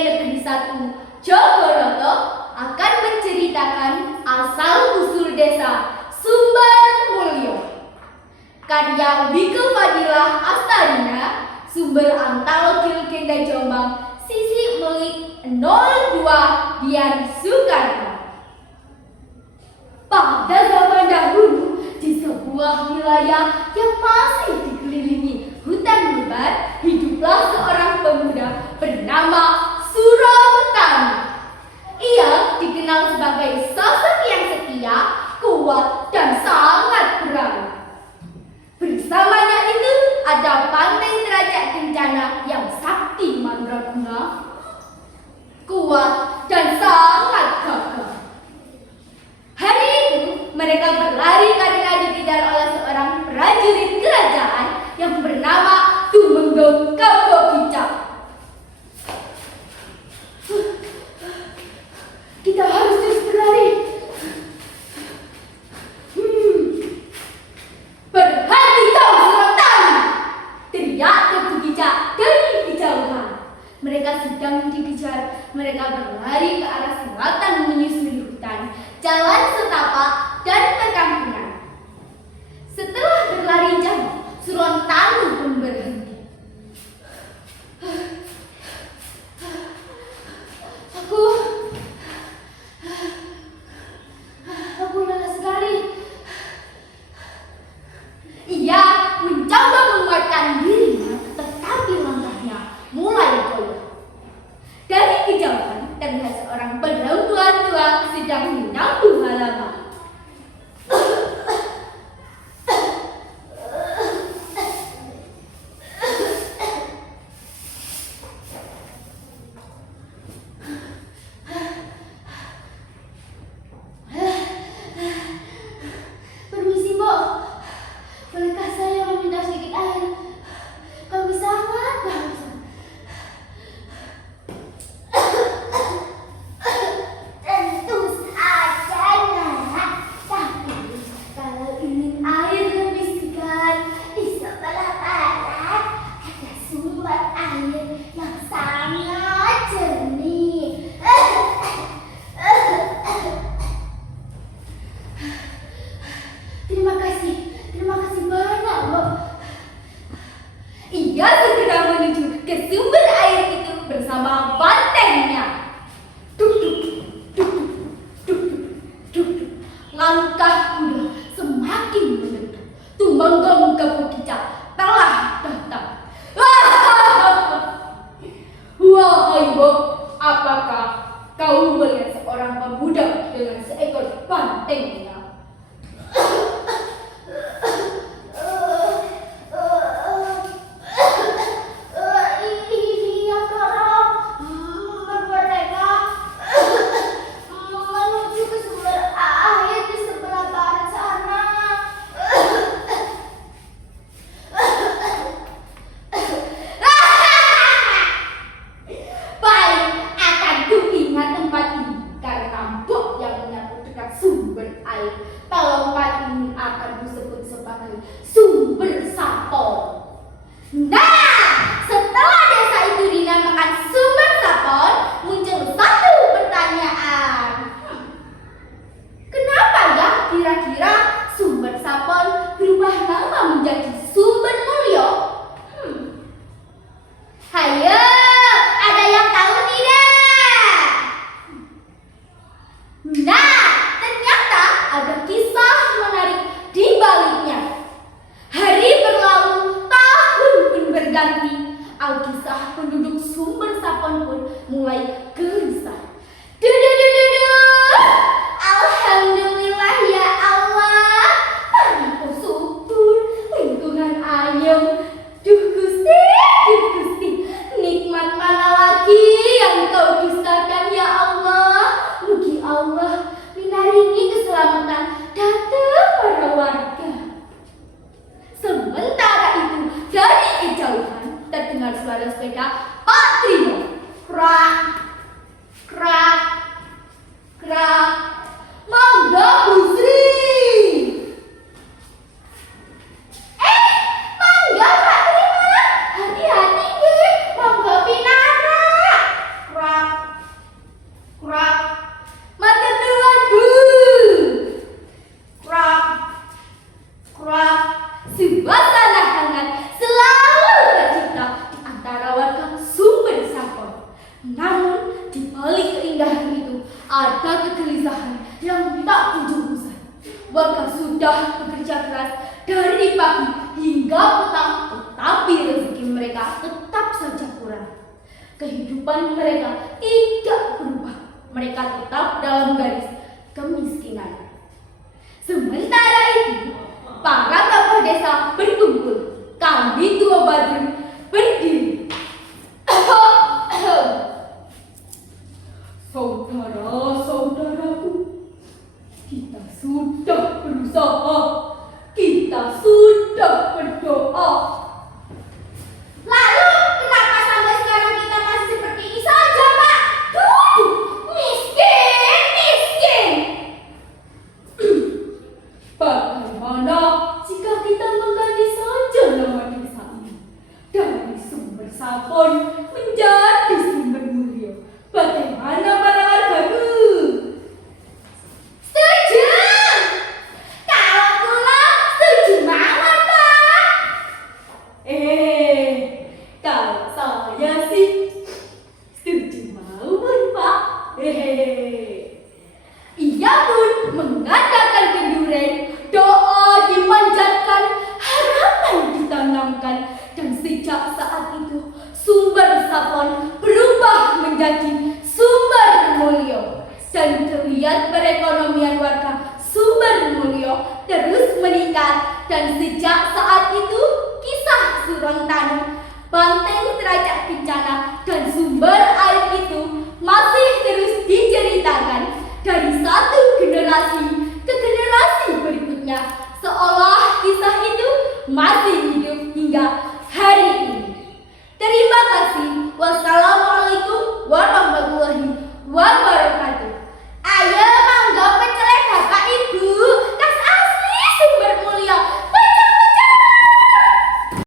Negeri 1 Jogoroto akan menceritakan asal-usul desa Sumber Mulyo. Karya Wike Fadilah Astarina, sumber antologi legenda Jombang, sisi milik 02 Dian Soekarno. Pada zaman dahulu, di sebuah wilayah yang masih dikelilingi hutan lebat, hiduplah seorang pemuda bernama Suropetani. Ia dikenal sebagai sosok yang setia, kuat, dan sangat berani. Bersamanya itu ada Pantai Terajak Kencana yang sakti mandraguna, kuat, dan sangat gagah. Hari itu mereka berlari karena dikejar oleh seorang prajurit kerajaan yang bernama Tumenggung Kabogicak. Kita harus terus berlari. Berhenti kau Suropetani! Teriak Kabogicak dari kejauhan. Mereka sedang dikejar. Mereka berlari ke arah selatan menyusuri hutan, jalan setapak, dan perkampungan. Setelah berlari jauh, Suropetani pun berhenti. Aku lelah sekali. Ia mencoba menguatkan dirinya, tetapi langkahnya mulai goyah. Dari kejauhan terlihat seorang perempuan tua sedang menyapu halaman. Permisi, Bu. Bolehkah saya meminta sedikit air? Kami sangat haus. Tentu saja, Nak. Tapi kalau ingin air lebih segar, di sebelah barat ada sumber air yang sangat jernih. Terima kasih banyak, Bu. Ia segera menuju ke sumber air itu bersama bantengnya. Duk duk duk duk duk duk. Langkah kuda semakin mendekat. Tumenggung Kabogicak telah datang. Wahai Bu, apakah kau melihat seorang pemuda dengan seekor bantengnya? Tempat ini akan disebut sebagai Sumber Sapon. Nah, setelah desa itu dinamakan Sumber Sapon, muncul satu pertanyaan. Kenapa ya kira-kira Sumber Sapon berubah nama menjadi Sumber Mulyo? Hayo, ada yang tahu tidak? Nah, ternyata ada kisah menarik di baliknya. Hari berlalu, tahun pun berganti. Alkisah penduduk Sumber Sapon pun mulai gelisah. Alhamdulillah ya Allah, tanah subur, lingkungan ayem. Duh Gusti, nikmat mana lagi yang kau dustakan ya Allah. Mugi Allah ada kegelisahan yang tak kunjung usai. Warga sudah bekerja keras dari pagi hingga petang, tetapi rezeki mereka tetap saja kurang. Kehidupan mereka tidak berubah. Mereka tetap dalam garis kemiskinan. Sementara itu, para tokoh desa berkumpul. Kami tua Badrun berdiri. Saudara-saudaraku, kita sudah berusaha, kita sudah berdoa. Lalu kenapa sampai sekarang kita masih seperti ini saja, Pak? Tuh, miskin. Bagaimana jika kita mengganti saja nama desa ini dari Sumber Sapon menjadi Sumber Mulyo? Bagaimana para wargamu? Setuju! Kalau pula setuju banget, Pak. Kalau saya sih setuju banget, Pak. Ia pun mengadakan kenduren, doa dimanjatkan, harapan ditanamkan, dan sejak saat itu Sumber Sapon berubah menjadi Sumber Mulyo, dan geliat perekonomian warga Sumber Mulyo terus meningkat. Dan sejak saat itu kisah Surang Tanu, Banteng Terajak Kencana, dan sumber air itu masih terus diceritakan dari satu generasi ke generasi berikutnya, seolah kisah itu masih